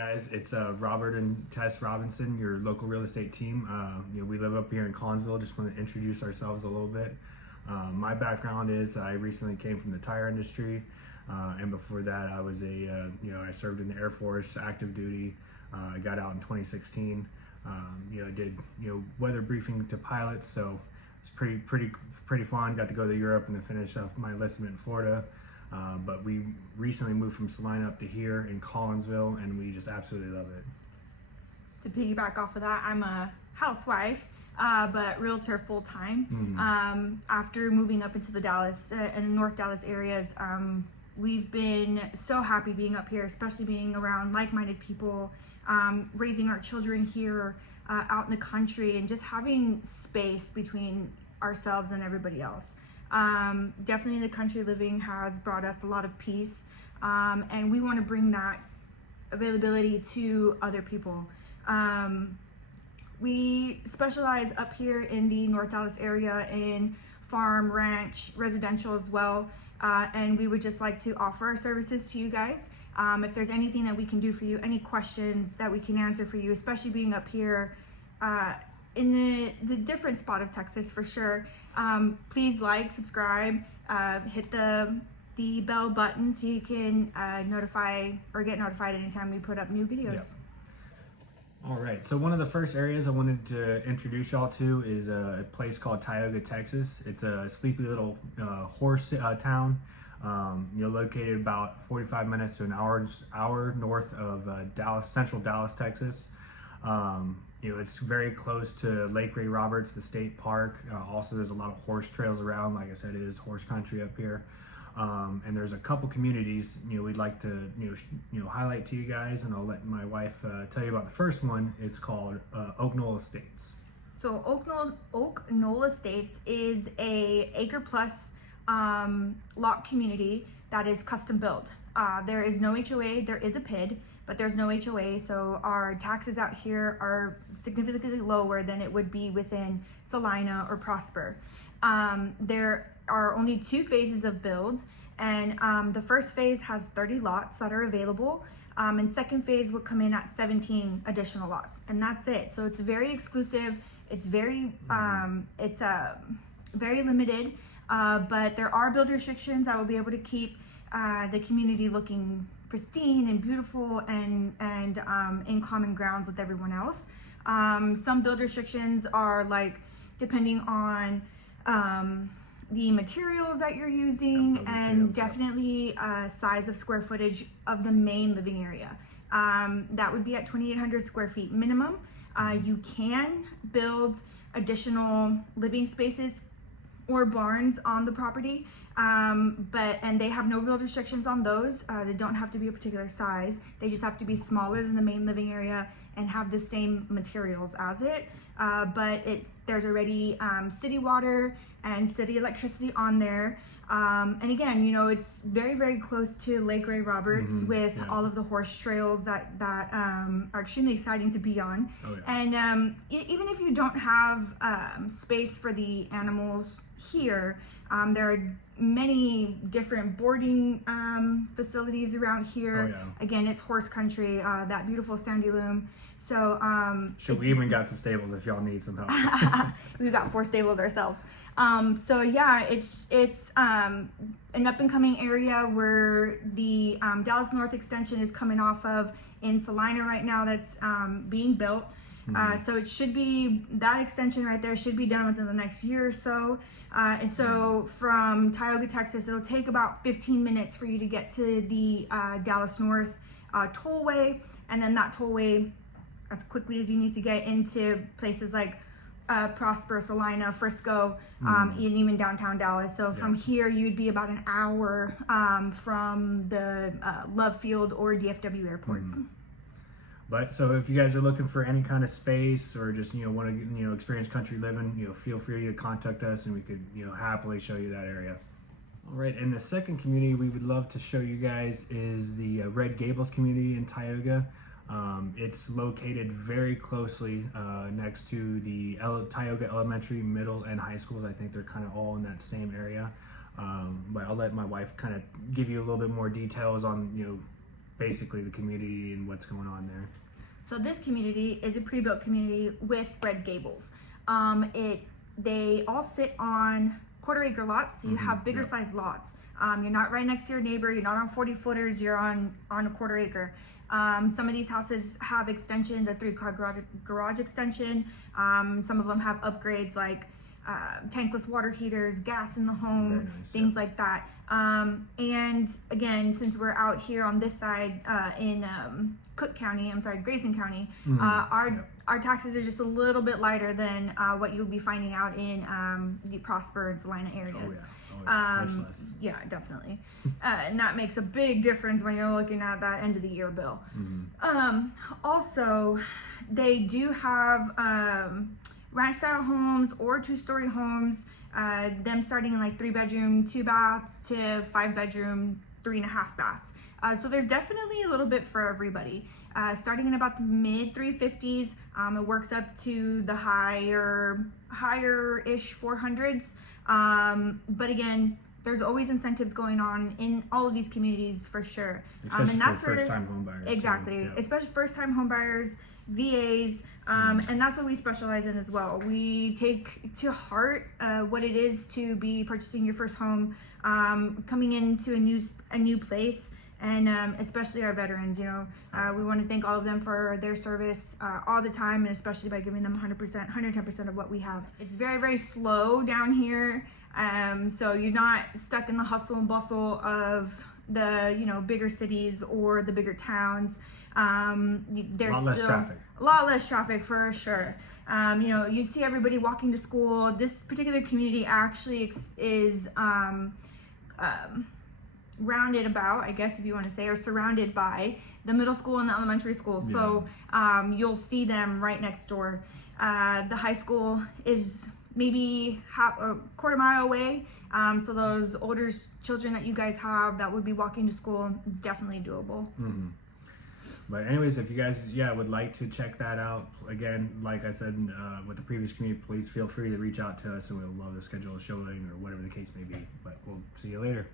Guys, it's Robert and Tess Robinson, your local real estate team. We live up here in Collinsville. Just want to introduce ourselves a little bit. My background is I recently came from the tire industry, and before that I was I served in the Air Force, active duty. I got out in 2016. I did weather briefing to pilots, so it's pretty fun. Got to go to Europe and then finish off my enlistment in Florida. But we recently moved from Salina up to here in Collinsville, and we just absolutely love it. To piggyback off of that, I'm a housewife, but realtor full time. After moving up into the Dallas and North Dallas areas, we've been so happy being up here, especially being around like-minded people, raising our children here out in the country, and just having space between ourselves and everybody else. Definitely the country living has brought us a lot of peace, and we want to bring that availability to other people. We specialize up here in the North Dallas area in farm, ranch, residential as well, and we would just like to offer our services to you guys. If there's anything that we can do for you, any questions that we can answer for you, especially being up here in the different spot of Texas for sure. Please like, subscribe, hit the bell button so you can get notified anytime we put up new videos. Yep. All right, so one of the first areas I wanted to introduce y'all to is a place called Tioga, Texas. It's a sleepy little horse town. Located about 45 minutes to an hour north of central Dallas, Texas. It's very close to Lake Ray Roberts, the state park. Also, there's a lot of horse trails around. Like I said, it is horse country up here. And there's a couple communities, we'd like to, highlight to you guys, and I'll let my wife tell you about the first one. It's called Oak Knoll Estates. So Oak Knoll Estates is a acre plus lot community that is custom built. There is no HOA, there is a PID, but there's no HOA, so our taxes out here are significantly lower than it would be within Salina or Prosper. There are only 2 phases of build, and the first phase has 30 lots that are available, and second phase will come in at 17 additional lots, and that's it. So it's very exclusive, it's very very limited, but there are build restrictions that will be able to keep the community looking pristine and beautiful and in common grounds with everyone else. Some build restrictions are like depending on the materials that you're using, and definitely size of square footage of the main living area. That would be at 2,800 square feet minimum. You can build additional living spaces or barns on the property, and they have no build restrictions on those. They don't have to be a particular size. They just have to be smaller than the main living area and have the same materials as it. But there's already city water and city electricity on there. And again, it's very, very close to Lake Ray Roberts with all of the horse trails that are extremely exciting to be on. Oh, yeah. And even if you don't have space for the animals here, there are many different boarding facilities around here. Oh, yeah. Again, it's horse country, that beautiful sandy loam. So we even got some stables if y'all need some help. We've got 4 stables ourselves. So yeah, it's an up and coming area where the Dallas North extension is coming off of in Salina right now. That's being built. So it should be, that extension right there should be done within the next year or so. And so from Tioga, Texas, it'll take about 15 minutes for you to get to the Dallas North tollway, and then that tollway as quickly as you need to get into places like Prosper, Salina, Frisco, and even downtown Dallas. So from here, you'd be about an hour from the Love Field or DFW airports. But so if you guys are looking for any kind of space, or just want to experience country living, feel free to contact us, and we could happily show you that area. All right, and the second community we would love to show you guys is the Red Gables community in Tioga. It's located very closely next to the Tioga Elementary, Middle, and High Schools. I think they're kind of all in that same area. But I'll let my wife kind of give you a little bit more details on basically the community and what's going on there. So this community is a pre-built community with red gables. They all sit on quarter-acre lots, so you have bigger sized lots. You're not right next to your neighbor. You're not on 40 footers. You're on a quarter acre. Some of these houses have extensions, a 3-car garage extension. Some of them have upgrades like tankless water heaters, gas in the home, things like that. And again, since we're out here on this side in Grayson County, our taxes are just a little bit lighter than what you'll be finding out in the Prosper and Salina areas. Yeah, definitely. And that makes a big difference when you're looking at that end of the year bill. Also, they do have ranch style homes or 2-story homes, them starting in like 3-bedroom, 2 baths to 5-bedroom, 3.5 baths. So there's definitely a little bit for everybody. Starting in about the mid 350s, it works up to the higher-ish 400s. But again, there's always incentives going on in all of these communities for sure. Especially and that's for first-time home buyers. Exactly, so, especially first-time home buyers, VAs, and that's what we specialize in as well. We take to heart what it is to be purchasing your first home, coming into a new place, and especially our veterans. We want to thank all of them for their service all the time, and especially by giving them 100%, 110% of what we have. It's very, very slow down here, so you're not stuck in the hustle and bustle of the bigger cities or the bigger towns. There's a lot less traffic for sure. You see everybody walking to school. This particular community actually is rounded about, I guess if you want to say, or surrounded by the middle school and the elementary school. So you'll see them right next door. The high school is maybe a quarter mile away. So those older children that you guys have that would be walking to school, it's definitely doable. But anyways, if you guys, would like to check that out, again, like I said with the previous community, please feel free to reach out to us, and we'll love to schedule a showing or whatever the case may be. But we'll see you later.